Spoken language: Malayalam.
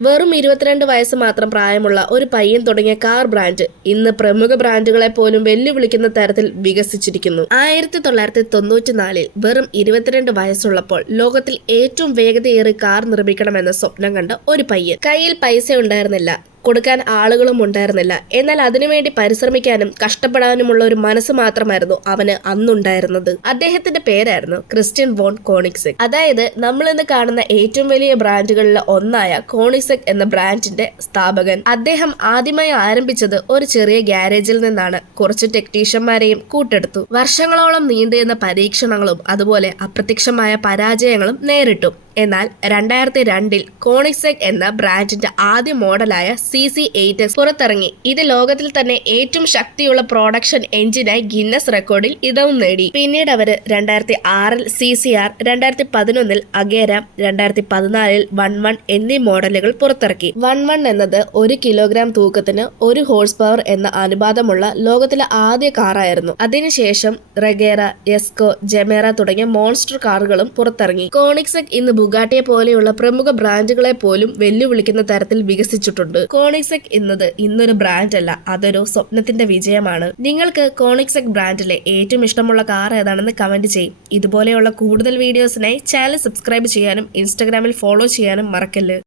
വെറും 22 വയസ്സ് മാത്രം പ്രായമുള്ള ഒരു പയ്യൻ തുടങ്ങിയ കാർ ബ്രാൻഡ് ഇന്ന് പ്രമുഖ ബ്രാൻഡുകളെ പോലും വെല്ലുവിളിക്കുന്ന തരത്തിൽ വികസിച്ചിരിക്കുന്നു. 1994-ൽ വെറും 22 വയസ്സുള്ളപ്പോൾ ലോകത്തിൽ ഏറ്റവും വേഗതയേറിയ കാർ നിർമ്മിക്കണമെന്ന സ്വപ്നം കണ്ട ഒരു പയ്യൻ. കയ്യിൽ പൈസ ഉണ്ടായിരുന്നില്ല, കൊടുക്കാൻ ആളുകളും ഉണ്ടായിരുന്നില്ല. എന്നാൽ അതിനുവേണ്ടി പരിശ്രമിക്കാനും കഷ്ടപ്പെടാനുമുള്ള ഒരു മനസ്സ് മാത്രമായിരുന്നു അവന് അന്നുണ്ടായിരുന്നത്. അദ്ദേഹത്തിന്റെ പേരായിരുന്നു ക്രിസ്റ്റ്യൻ വോൺ കോണിക്സെഗ്. അതായത് നമ്മൾ ഇന്ന് കാണുന്ന ഏറ്റവും വലിയ ബ്രാൻഡുകളിൽ ഒന്നായ കോണിക്സെഗ് എന്ന ബ്രാൻഡിന്റെ സ്ഥാപകൻ. അദ്ദേഹം ആദ്യമായി ആരംഭിച്ചത് ഒരു ചെറിയ ഗ്യാരേജിൽ നിന്നാണ്. കുറച്ച് ടെക്നീഷ്യന്മാരെയും കൂട്ടെടുത്തു. വർഷങ്ങളോളം നീണ്ടുനിന്ന പരീക്ഷണങ്ങളും അതുപോലെ അപ്രത്യക്ഷമായ പരാജയങ്ങളും നേരിട്ടു. എന്നാൽ 2002-ൽ കോണിക്സെഗ് എന്ന ബ്രാൻഡിന്റെ ആദ്യ മോഡലായ CC8S പുറത്തിറങ്ങി. ഇത് ലോകത്തിൽ തന്നെ ഏറ്റവും ശക്തിയുള്ള പ്രൊഡക്ഷൻ എഞ്ചിനായി ഗിന്നസ് റെക്കോർഡിൽ ഇടവും നേടി. പിന്നീട് അവര് 2006-ൽ CCR, 2011-ൽ അഗേര, 2014-ൽ 11 എന്നീ മോഡലുകൾ പുറത്തിറക്കി. 11 എന്നത് 1 കിലോഗ്രാം തൂക്കത്തിന് 1 ഹോഴ്സ് പവർ എന്ന അനുപാതമുള്ള ലോകത്തിലെ ആദ്യ കാറായിരുന്നു. അതിനുശേഷം റെഗേറ, എസ്കോ, ജെമേറ തുടങ്ങിയ മോൺസ്റ്റർ കാറുകളും പുറത്തിറങ്ങി. കോണിക്സെഗ് ഇന്ന് ബുഗാട്ടിയെ പോലെയുള്ള പ്രമുഖ ബ്രാൻഡുകളെ പോലും വെല്ലുവിളിക്കുന്ന തരത്തിൽ വികസിച്ചിട്ടുണ്ട്. കോണിക്സെഗ് ഇന്നൊരു ബ്രാൻഡ് അല്ല, അതൊരു സ്വപ്നത്തിന്റെ വിജയമാണ്. നിങ്ങൾക്ക് കോണിക്സെഗ് ബ്രാൻഡിലെ ഏറ്റവും ഇഷ്ടമുള്ള കാർ ഏതാണെന്ന് കമന്റ് ചെയ്യും. ഇതുപോലെയുള്ള കൂടുതൽ വീഡിയോസിനായി ചാനൽ സബ്സ്ക്രൈബ് ചെയ്യാനും ഇൻസ്റ്റാഗ്രാമിൽ ഫോളോ ചെയ്യാനും മറക്കല്ല്.